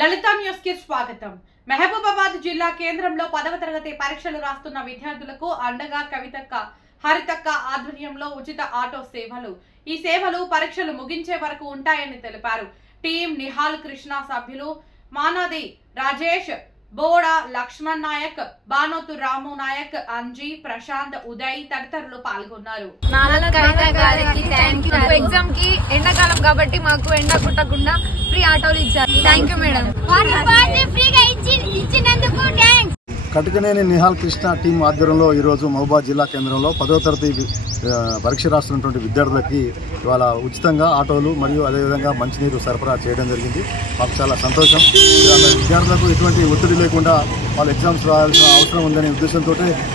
లలిత news కి స్వాగతం. మహబూబాబాద్ జిల్లా కేంద్రంలో 10వ తరగతి పరీక్షలు రాస్తున్న విద్యార్థులకు అండగా కవితక్క, హరితక్క ఆధ్వర్యంలో ఉచిత ఆటో సేవలు. ఈ సేవలు పరీక్షలు ముగించే వరకు ఉంటాయని తెలిపారు. టీం నిహాల్ కృష్ణ సభ్యులు మానాది రాజేష్, బోడా లక్ష్మణ్ నాయక్, బానోతు రాము నాయక్, అంజీ, ప్రశాంత్, ఉదయ్ తదితరులు పాల్గొన్నారు. ఎగ్జామ్ కి ఎండాకాలం కాబట్టి మాకు ఎండ కుట్టకుండా ఫ్రీ ఆటోలు ఇచ్చారు. Thank you madam. Katakaneni Nihal Krishna team ఆధ్వర్యంలో ఈరోజు మహబూబాబాద్ జిల్లా కేంద్రంలో 10వ తరగతి పరీక్ష రాస్తున్నటువంటి విద్యార్థులకి ఇవాళ ఉచితంగా ఆటోలు మరియు అదేవిధంగా మంచినీరు సరఫరా చేయడం జరిగింది. మాకు చాలా సంతోషం. ఇవాళ విద్యార్థులకు ఎటువంటి ఒత్తిడి లేకుండా వాళ్ళు ఎగ్జామ్స్ రాయాల్సిన అవసరం ఉందనే ఉద్దేశంతో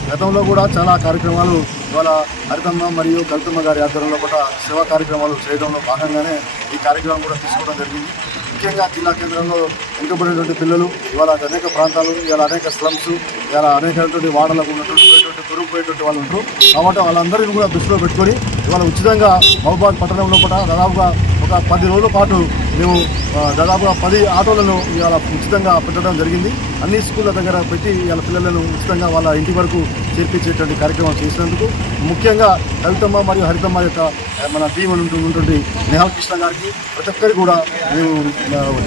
గతంలో కూడా చాలా కార్యక్రమాలు ఇవాళ హరితమ్మ మరియు కవితమ్మ గారి ఆధ్వర్యంలో కూడా సేవా కార్యక్రమాలు చేయడంలో భాగంగానే ఈ కార్యక్రమం కూడా తీసుకోవడం జరిగింది. ముఖ్యంగా జిల్లా కేంద్రంలో వెనుకబడినటువంటి పిల్లలు ఇవాళ అనేక ప్రాంతాలు, ఇవాళ అనేక స్లమ్స్, ఇవాళ అనేకటువంటి వాడలకు ఉన్నటువంటి దొరికిపోయేటువంటి వాళ్ళు ఉంటారు. కాబట్టి వాళ్ళందరినీ కూడా దృష్టిలో పెట్టుకొని ఇవాళ ఉచితంగా మహబూబాబాద్ పట్టణంలో కూడా దాదాపుగా ఒక 10 రోజుల పాటు మేము దాదాపుగా 10 ఆటోలను ఇవాళ ఉచితంగా పెట్టడం జరిగింది. అన్ని స్కూళ్ళ దగ్గర పెట్టి ఇవాళ పిల్లలను ఉచితంగా వాళ్ళ ఇంటి వరకు చేర్పించేటువంటి కార్యక్రమం చేసినందుకు ముఖ్యంగా కవితమ్మ మరియు హరితమ్మ యొక్క మన టీం ఉన్నటువంటి నిహాల్ కృష్ణ గారికి ప్రతి ఒక్కరికి కూడా మేము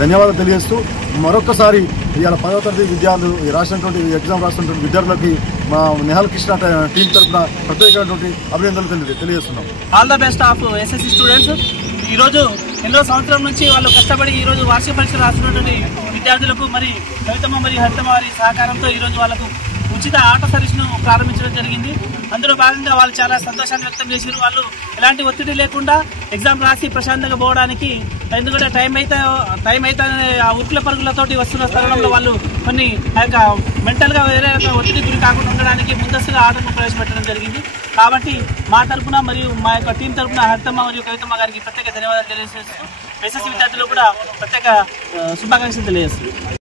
ధన్యవాదాలు తెలియజేస్తూ మరొకసారి ఇవాళ 10వ తరగతి విద్యార్థులు రాసినటువంటి ఎగ్జామ్ రాసినటువంటి విద్యార్థులకి మా నిహాల్ కృష్ణ టీం తరఫున ప్రత్యేకమైనటువంటి అభినందనలు తెలియజేస్తున్నాం. All the best of SSC students. ఈరోజు ఎన్నో సంవత్సరం నుంచి వాళ్ళు కష్టపడి ఈరోజు వార్షిక పరీక్షలు రాస్తున్నటువంటి విద్యార్థులకు మరి కవితమ్మ మరియు హరితమ్మ వారి సహకారంతో ఈరోజు వాళ్ళకు ఉచిత ఆటో సర్వీస్ను ప్రారంభించడం జరిగింది. అందులో భాగంగా వాళ్ళు చాలా సంతోషాన్ని వ్యక్తం చేశారు. వాళ్ళు ఎలాంటి ఒత్తిడి లేకుండా ఎగ్జామ్ రాసి ప్రశాంతంగా పోవడానికి, ఎందుకంటే టైం అయితే ఆ ఉరుకుల పరుగులతోటి వస్తున్న స్థలంలో వాళ్ళు కొన్ని మెంటల్గా వేరే ఒత్తిడి గురి కాకుండా ఉండడానికి ముందస్తుగా ఆటోను ప్రవేశపెట్టడం జరిగింది. కాబట్టి మా తరఫున మరియు మా యొక్క టీం తరఫున హరితమ్మ మరియు కవితమ్మ గారికి ప్రత్యేక ధన్యవాదాలు తెలియజేస్తూ ఎస్ఎస్సి విద్యార్థులు కూడా ప్రత్యేక శుభాకాంక్షలు తెలియజేస్తుంది.